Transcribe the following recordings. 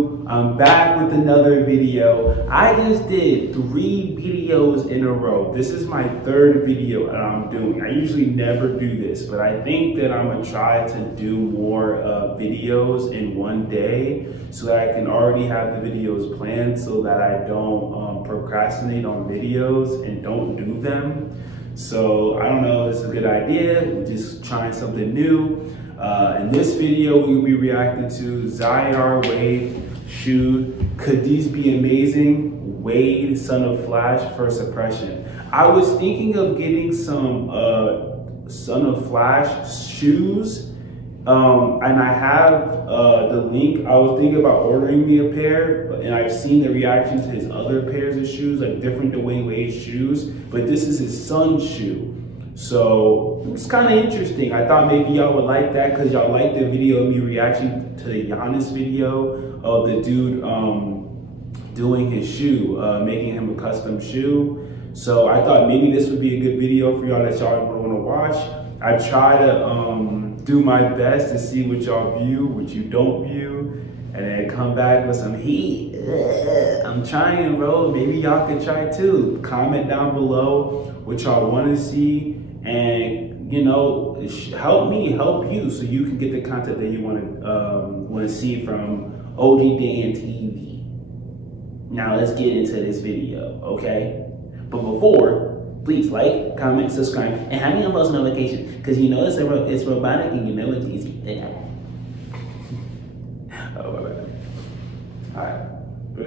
YouTube? I'm back with another video. I just did 3 videos in a row. This is my 3rd video that I'm doing. I usually never do this, but I think that I'm gonna try to do more videos in one day so that I can already have the videos planned so that I don't procrastinate on videos and don't do them. So I don't know if it's a good idea. We're just trying something new. In this video, we will be reacting to Zaire Wade shoe. Could these be amazing? Wade, son of Flash, for suppression. I was thinking of getting some son of Flash shoes, and I have the link. I was thinking about ordering me a pair, and I've seen the reaction to his other pairs of shoes, like different Dwayne Wade shoes, but this is his son's shoe. So it's kind of interesting. I thought maybe y'all would like that because y'all liked the video of me reacting to the Giannis video of the dude doing his shoe, making him a custom shoe. So I thought maybe this would be a good video for y'all that y'all would want to watch. I try to do my best to see what y'all view, what you don't view, and then come back with some heat. I'm trying, bro. Maybe y'all could try too. Comment down below what y'all want to see, and you know, help me help you so you can get the content that you want to see from OG Dan TV. Now let's get into this video, okay? But before, please like, comment, subscribe, and have me on post notifications because you know it's robotic and you know it's easy. Oh, my bad. All right.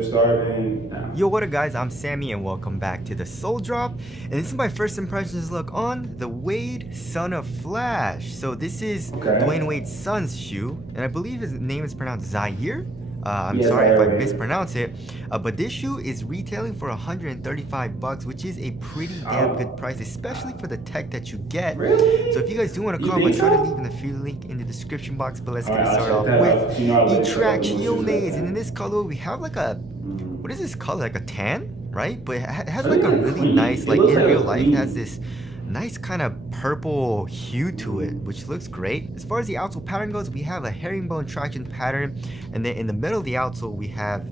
Starting now. Yo, what up guys, I'm Sammy and welcome back to the Soul Drop, and this is my first impressions look on the Wade son of Flash. So this is Dwayne Wade's son's shoe, and I believe his name is pronounced Zaire. I'm sorry if I mispronounce it, but this shoe is retailing for $135, which is a pretty damn good price, especially for the tech that you get. So if you guys do want to comment, try to leave in the affiliate link in the description box. But let's get started off with the Tracciones, and in this color we have like a, what is this color? Like a tan, right? But it has like a really nice, like in real life, it has this nice kind of purple hue to it, which looks great. As far as the outsole pattern goes, we have a herringbone traction pattern, and then in the middle of the outsole we have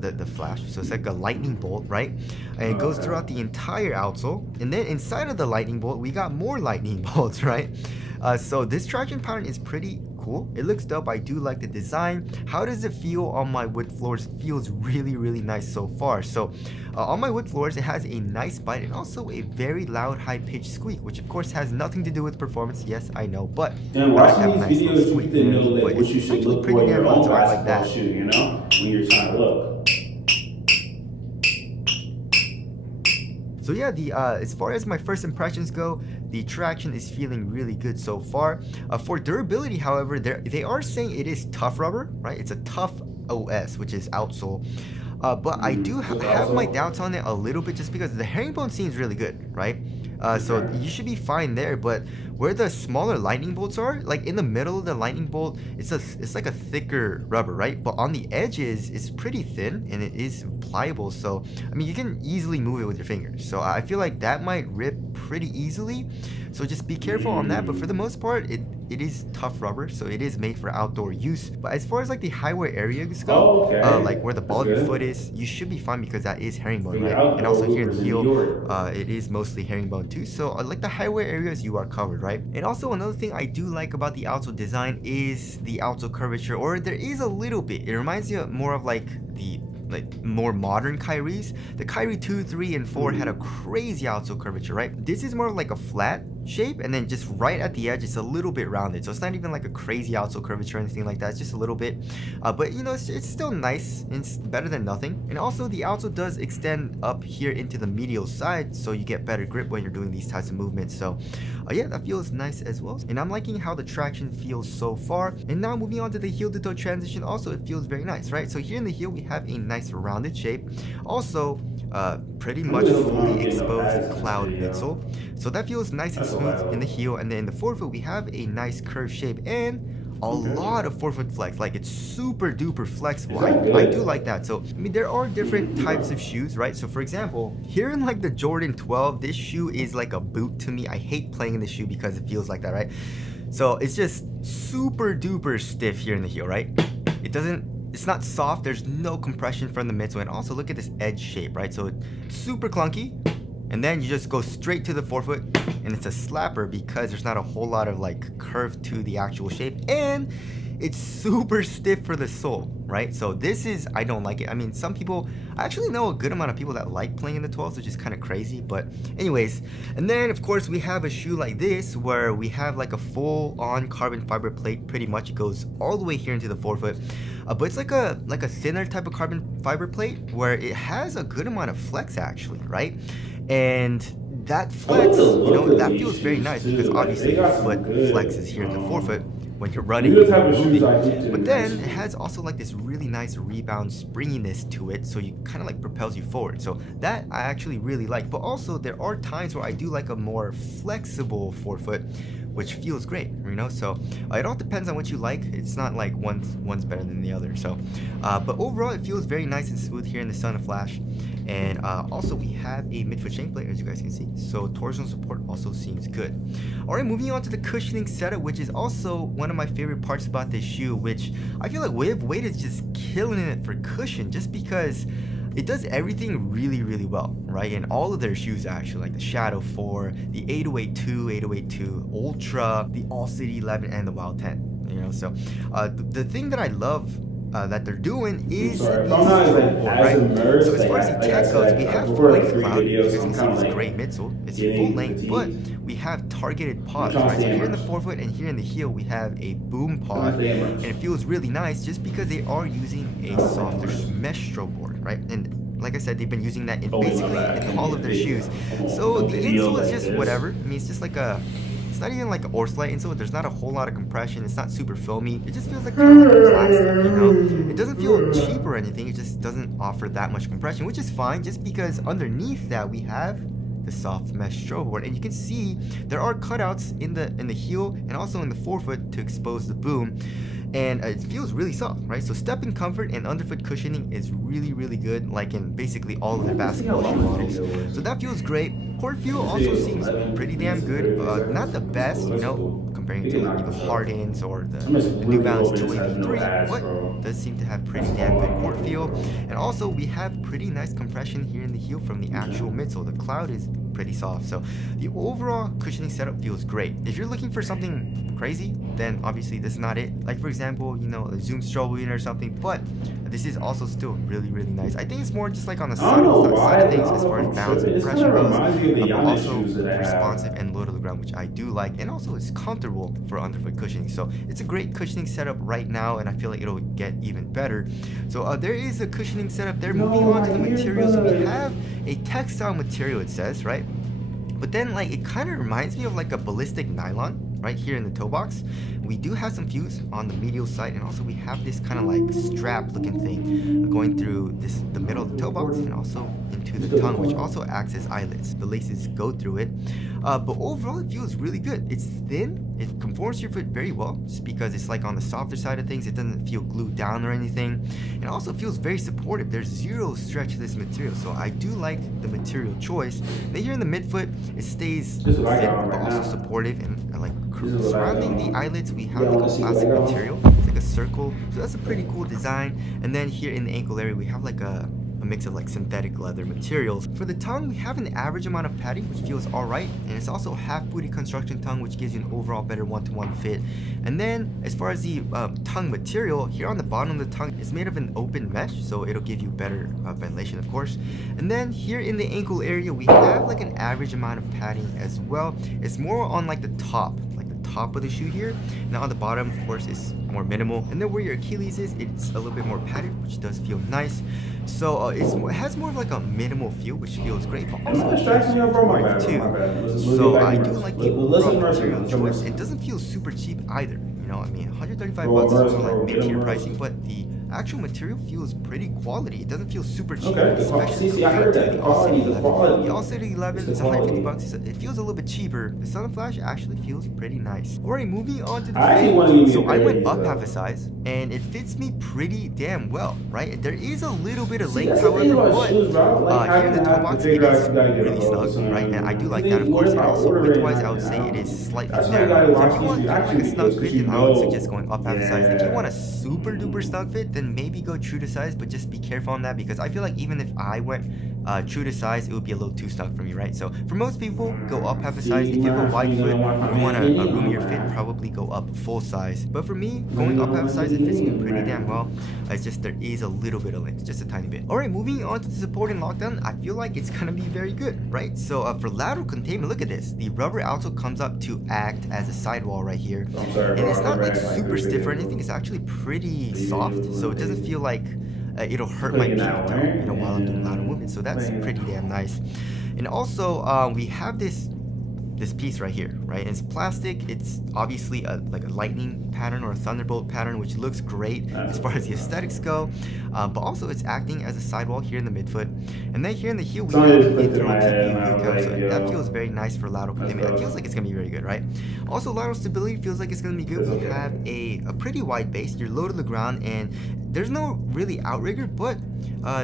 the flash, so it's like a lightning bolt, right? And it goes throughout the entire outsole, and then inside of the lightning bolt we got more lightning bolts, right? So this traction pattern is pretty cool. It looks dope. I do like the design. How does it feel on my wood floors? It feels really nice so far. So on my wood floors, it has a nice bite and also a very loud high-pitched squeak, which of course has nothing to do with performance. Yes, I know, but watching these videos, you can know that what you should look for in your own basketball shoe, you know, when you're trying to look. So yeah, as far as my first impressions go, the traction is feeling really good so far. For durability, however, they are saying it is tough rubber, right? It's a tough OS, which is outsole. But I do have my doubts on it a little bit just because the herringbone seems really good, right? So you should be fine there, but where the smaller lightning bolts are, like in the middle of the lightning bolt, it's like a thicker rubber, right? But on the edges, it's pretty thin and it is pliable. So, I mean, you can easily move it with your fingers. So I feel like that might rip pretty easily. So just be careful on that. But for the most part, it is tough rubber, so it is made for outdoor use. But as far as like the high wear areas go, like where the ball of your foot is, you should be fine because that is herringbone, right? And also here in the heel, it is mostly herringbone too. So like the high wear areas, you are covered, right? And also another thing I do like about the outsole design is the outsole curvature, or there is a little bit. It reminds you more of like the more modern Kyrie's. The Kyrie 2, 3, and 4 had a crazy outsole curvature, right? This is more of like a flat shape, and then just right at the edge it's a little bit rounded, so it's not even like a crazy outsole curvature or anything like that. It's just a little bit, but you know, it's still nice. It's better than nothing. And also the outsole does extend up here into the medial side, so you get better grip when you're doing these types of movements. So yeah, that feels nice as well, and I'm liking how the traction feels so far. And now moving on to the heel to toe transition, also it feels very nice, right? So here in the heel we have a nice rounded shape, also pretty much fully exposed cloud midsole, so that feels nice and smooth in the heel. And then in the forefoot we have a nice curved shape and a lot of forefoot flex, like it's super duper flexible. I do like that. So I mean, there are different types of shoes, right? So for example, here in like the Jordan 12, this shoe is like a boot to me. I hate playing in the shoe because it feels like that, right? So it's just super duper stiff here in the heel, right? It's it's not soft, there's no compression from the midsole. And also look at this edge shape, right? So it's super clunky, and then you just go straight to the forefoot, and it's a slapper because there's not a whole lot of like curve to the actual shape, and it's super stiff for the sole, right? So this is, I don't like it. I mean, some people, I actually know a good amount of people that like playing in the 12s, which is kind of crazy, but anyways. And then of course we have a shoe like this where we have like a full on carbon fiber plate. Pretty much it goes all the way here into the forefoot, but it's like a thinner type of carbon fiber plate where it has a good amount of flex actually, right? And that flex, you know, that feels very nice because obviously your foot flexes here in the forefoot when you're running and moving. But then it has also like this really nice rebound springiness to it, so you kind of like propels you forward. So that I actually really like. But also there are times where I do like a more flexible forefoot, which feels great, you know. So it all depends on what you like. It's not like one's better than the other. So but overall it feels very nice and smooth here in the sun of flash. And also we have a midfoot shank plate, as you guys can see, so torsional support also seems good. Alright, moving on to the cushioning setup, which is also one of my favorite parts about this shoe, which I feel like Wade is just killing it for cushion, just because it does everything really, really well, right? And all of their shoes actually, like the Shadow 4, the 808-2, 808-2 Ultra, the All City 11, and the Wild 10, you know. So the thing that I love that they're doing is right? So as far as the tech goes, we have full-length cloud. You guys can see this gray midsole. It's full length, but we have targeted pods, right? So here in the forefoot and here in the heel, we have a boom pod, and it feels really nice just because they are using a softer mesh stroke board, right? And like I said, they've been using that in basically in all of their shoes. So the insole is just whatever. I mean, it's just like a, it's not even like an Orslite insole. There's not a whole lot of compression. It's not super foamy. It just feels like kind of like a plastic, you know? It doesn't feel cheap or anything. It just doesn't offer that much compression, which is fine, just because underneath that we have the soft mesh stroke board, and you can see there are cutouts in the heel and also in the forefoot to expose the boom. And it feels really soft, right? So stepping comfort and underfoot cushioning is really, really good, like in basically all of their basketball shoe models. So that feels great. Court feel also seems pretty damn good. Not the best, you know, comparing to like the Hardens or the New Balance 283, but does seem to have pretty damn good court feel. And also we have pretty nice compression here in the heel from the actual midsole. The cloud is pretty soft, so the overall cushioning setup feels great. If you're looking for something crazy, then obviously this is not it. Like for example, you know, a Zoom strobe unit or something, but this is also still really, really nice. I think it's more just like on the side of things as far as balance and compression goes, but also responsive and low to the ground, which I do like, and also it's comfortable for underfoot cushioning. So it's a great cushioning setup right now, and I feel like it'll get even better. So there is a cushioning setup there. Moving on to the material, so we have a textile material, it says, right? But then like it kind of reminds me of like a ballistic nylon right here in the toe box. We do have some fuse on the medial side, and also we have this kind of like strap looking thing going through the middle of the toe box and also into the tongue, which also acts as eyelets. The laces go through it, but overall it feels really good. It's thin, it conforms to your foot very well, just because it's like on the softer side of things. It doesn't feel glued down or anything. It also feels very supportive. There's zero stretch to this material, so I do like the material choice. Then here in the midfoot, it stays thin but also supportive, and like surrounding the eyelets we have like a plastic material. It's like a circle, so that's a pretty cool design. And then here in the ankle area we have like a mix of like synthetic leather materials. For the tongue, we have an average amount of padding, which feels alright, and it's also half booty construction tongue, which gives you an overall better one-to-one fit. And then as far as the tongue material, here on the bottom of the tongue, it's made of an open mesh, so it'll give you better ventilation, of course. And then here in the ankle area, we have like an average amount of padding as well. It's more on like the top of the shoe here. Now on the bottom, of course, it's more minimal, and then where your Achilles is, it's a little bit more padded, which does feel nice. So it has more of like a minimal feel, which feels great, but also it feels supportive too. So I do like the overall material choice. It doesn't feel super cheap either, you know. I mean, 135 bucks is more like mid-tier pricing, but the actual material feels pretty quality. It doesn't feel super cheap, especially compared to the All City 11. The All City 11 is 150 bucks. It feels a little bit cheaper. The Sun Flash actually feels pretty nice. Alright, moving on to the fit. So I went up half a size, and it fits me pretty damn well, right? There is a little bit of length, however, but here in the toe box, it is really snug, right? And I do like that, of course. And also width-wise, I would say it is slightly narrow. So if you want kind of like a snug fit, then I would suggest going up half a size. If you want a super duper snug fit, then maybe go true to size, but just be careful on that, because I feel like even if I went true to size, it would be a little too snug for me, right? So for most people, go up half a size. If you have a wide foot, you want a roomier fit, probably go up full size. But for me, going up half a size, it fits me pretty damn well. It's just there is a little bit of length, just a tiny bit. Alright, moving on to the support and lockdown, I feel like it's gonna be very good, right? So for lateral containment, look at this. The rubber outsole comes up to act as a sidewall right here. And it's not like super stiff or anything, it's actually pretty soft, so it doesn't feel like it'll hurt my peak down, while I'm doing lateral movement. So that's pretty damn nice. And also, we have this piece right here, right? And it's plastic. It's obviously like a lightning pattern or a thunderbolt pattern, which looks great as far as the aesthetics go. But also, it's acting as a sidewall here in the midfoot. And then here in the heel, we have an internal TPU cap, so that feels very nice for lateral containment. It feels like it's gonna be very good, right? Also, lateral stability feels like it's gonna be good. We have a pretty wide base. You're low to the ground, and there's no really outrigger, but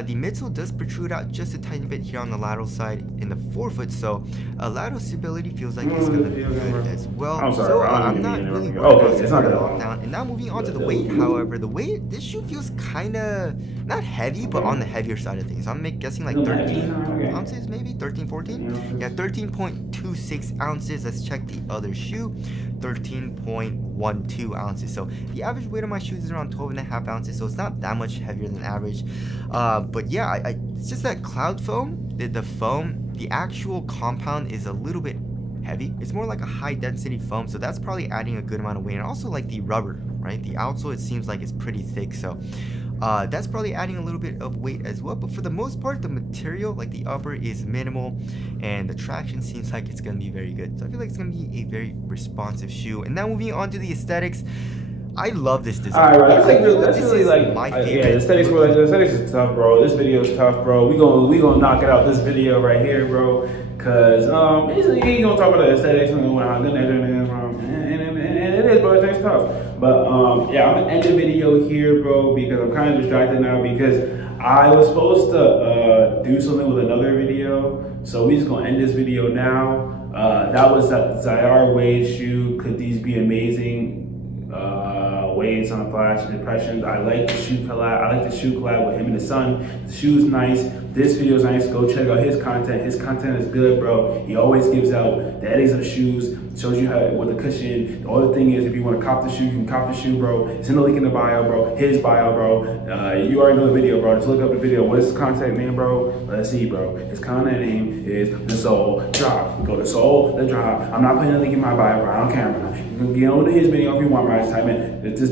the midsole does protrude out just a tiny bit here on the lateral side in the forefoot, so lateral stability feels like it's gonna be good as well. I'm not really worried about the lockdown. And now moving on to the weight, however, the weight, this shoe feels kinda not heavy, but on the heavier side of things. I'm guessing like 13 ounces, maybe 13, 14. Yeah, 13.26 ounces. Let's check the other shoe. 13.12 ounces. So the average weight of my shoes is around 12.5 ounces, so it's not that much heavier than average. But yeah, it's just that cloud foam, the foam, the actual compound is a little bit heavy. It's more like a high density foam, so that's probably adding a good amount of weight. And also like the rubber, right? The outsole, it seems like it's pretty thick, so that's probably adding a little bit of weight as well. But for the most part, the material, like the upper, is minimal, and the traction seems like it's gonna be very good. So I feel like it's gonna be a very responsive shoe. And now moving on to the aesthetics, I love this design. Alright, that's really like my favorite. Yeah, the aesthetics is tough, bro. This video is tough, bro. We gonna knock it out this video right here, bro. Cause basically you ain't gonna talk about the aesthetics and it is, bro. It's tough. But yeah, I'm gonna end the video here, bro, because I'm kind of distracted now because I was supposed to do something with another video. So we just gonna end this video now. That was that Zaire Wade shoe. Could these be amazing? Wade's on Flash Impressions. I like the shoe collab. I like the shoe collab with him and the son. The shoe's nice. This video's nice. Go check out his content. His content is good, bro. He always gives out the edits of shoes. Shows you how with the cushion. The other thing is, if you want to cop the shoe, you can cop the shoe, bro. It's in the link in the bio, bro. His bio, bro. You already know the video, bro. Just look up the video. What's his contact name, bro? Let's see, bro. His contact name is The Soul Drop. Go to Soul The Drop. I'm not putting the link in my bio, bro. I don't care, bro. You can get on to his video if you want, bro. Just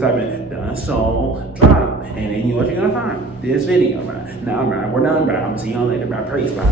type in The Soul Drop. And then what you're gonna find? This video, bro. Now, bro, we're done, bro. I'm gonna see y'all later, bro. Peace, bro.